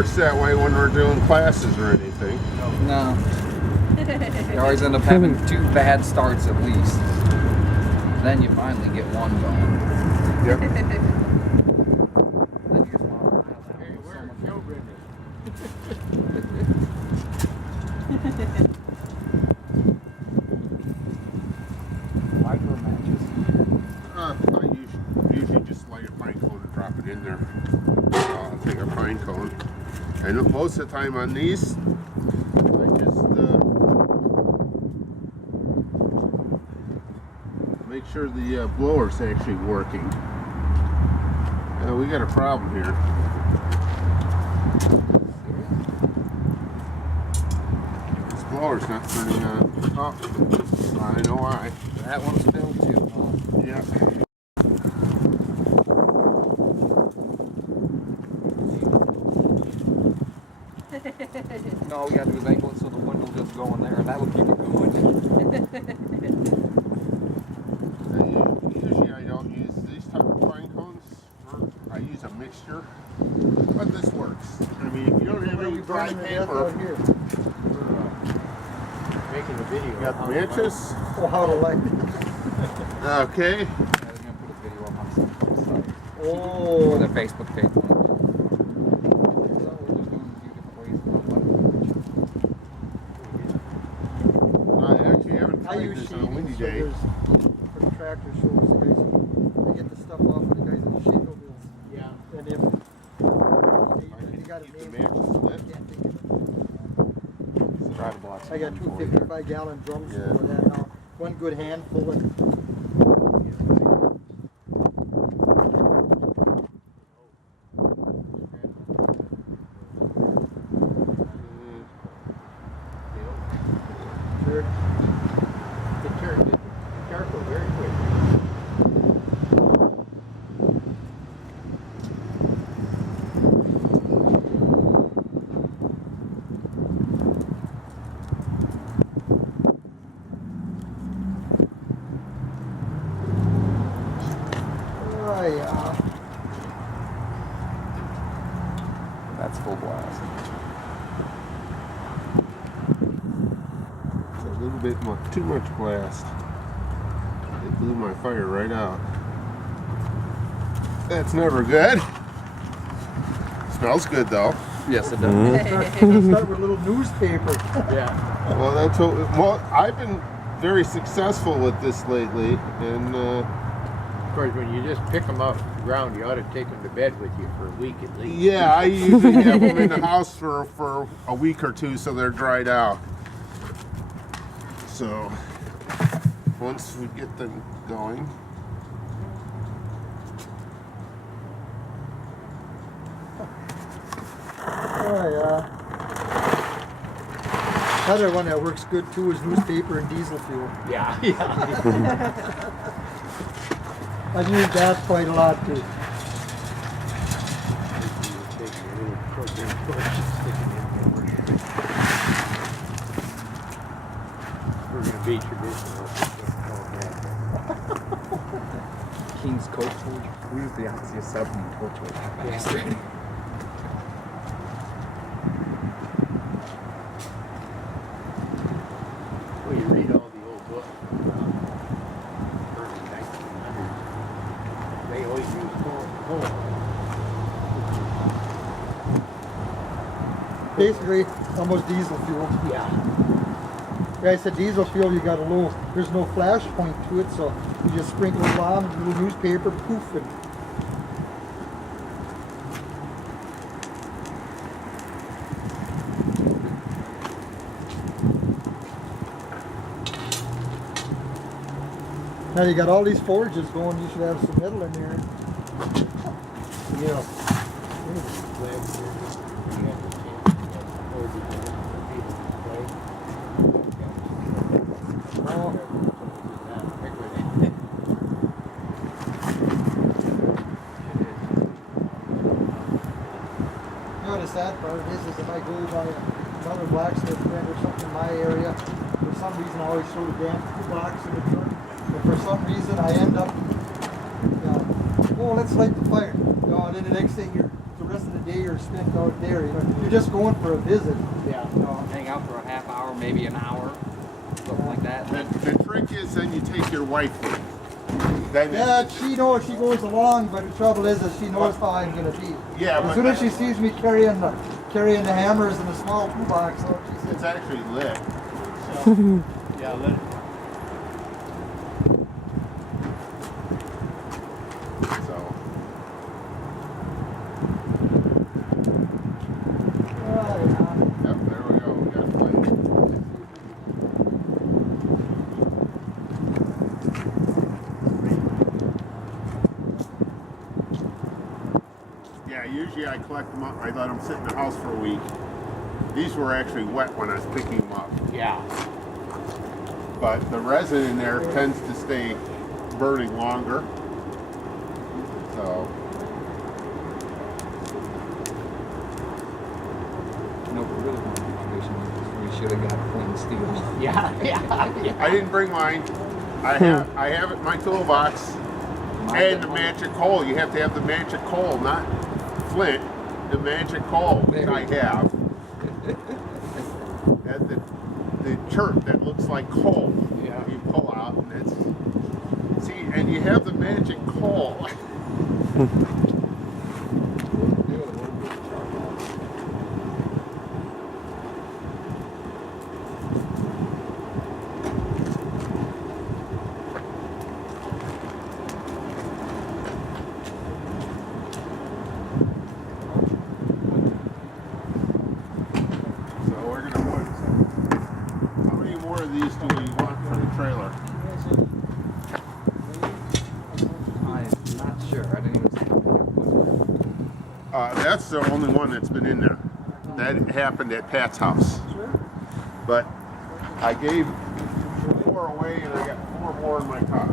works that way when we're doing classes or anything. No. You always end up having 2 bad starts at least. Then you finally get one going. Yep. Then you just want to pile that Hey, with where's someone Joe else. Brendan? Micro matches. I usually just light a pine cone and drop it in there. I'll take a pine cone. And most of the time on these, I just make sure the blower's actually working. We got a problem here. This blower's not turning on. Oh, I know why. That one's filled too. Yeah. No, all we gotta do is angle it so the wind will just go in there and that'll keep it going. Usually I don't use these type of pine cones. I use a mixture, but this works. I mean, if you don't have any dry paper, Here. Making a video. you got the matches. Oh, how to light. Okay. I was gonna put a video up on Centaur site. Or Oh. their Facebook page. So we're just doing a few different ways of I actually haven't I tried use this on a shading, windy so day. there's, for the tractor shows, the guys, they get the stuff off of the guys at the shingle mills. Yeah. And if they got Keep it the made, matches lit. I can't think of it. Try to block I got 2 55-gallon drums Yeah. for that now. One good handful and sure. It turned it charcoal very quick. Oh yeah. That's full blast. It's a little bit too much blast. It blew my fire right out. That's never good. Smells good though. Yes, it does. Start with a little newspaper. Yeah. Well, that's what. Well, I've been very successful with this lately, and Of course, when you just pick them off the ground, you ought to take them to bed with you for a week at least. yeah, I usually have them in the house for a week or two so they're dried out. So once we get them going. Oh yeah. Another one that works good too is newspaper and diesel fuel. Yeah. I've used that quite a lot too. We're going to be traditional. King's Coat Forge. We use the Oxia 70 torch. Yeah. Well, you read all the old books from early 1900s. They always use coal. Basically, almost diesel fuel. Yeah. Yeah, I said diesel fuel, you got a little, there's no flash point to it, so you just sprinkle it on, a little newspaper, poof, and now you got all these forges going, you should have some metal in there. Yeah. Glad here. We had the chance to get forges in it for people to play. Oh, you know the sad part is if I go by another blacksmith friend or something in my area, for some reason I always throw the damn toolbox in the truck. But for some reason I end up, oh, let's light the fire. And then the next thing you're rest of the day are spent out there. You know, you're just going for a visit. Yeah. You know. Hang out for a half hour, maybe an hour, something like that. The trick is then you take your wife with you. Then Yeah, she knows she goes along, but the trouble is that she knows how I'm gonna be. Yeah, As but soon as she sees me carrying the hammers and the small toolbox, so she says, it's actually lit. Yeah, let it. So "Oh, yeah." yep, there we go. We got light. Yeah, usually I collect them up. I let them sit in the house for a week. These were actually wet when I was picking them up, Yeah. but the resin in there tends to stay burning longer. So No, we really want information. We should have got clean steel. Yeah. Yeah. I didn't bring mine. I have it in my toolbox. And the magic coal. You have to have the magic coal, not flint. The magic coal, which I have. And the chert that looks like coal. Yeah. You pull out and it's and you have the magic coal. So we're gonna put how many more of these do we want for the trailer? I'm not sure. I didn't even see how many got put. That's the only one that's been in there. That happened at Pat's house. But I gave 4 away and I got 4 more in my car.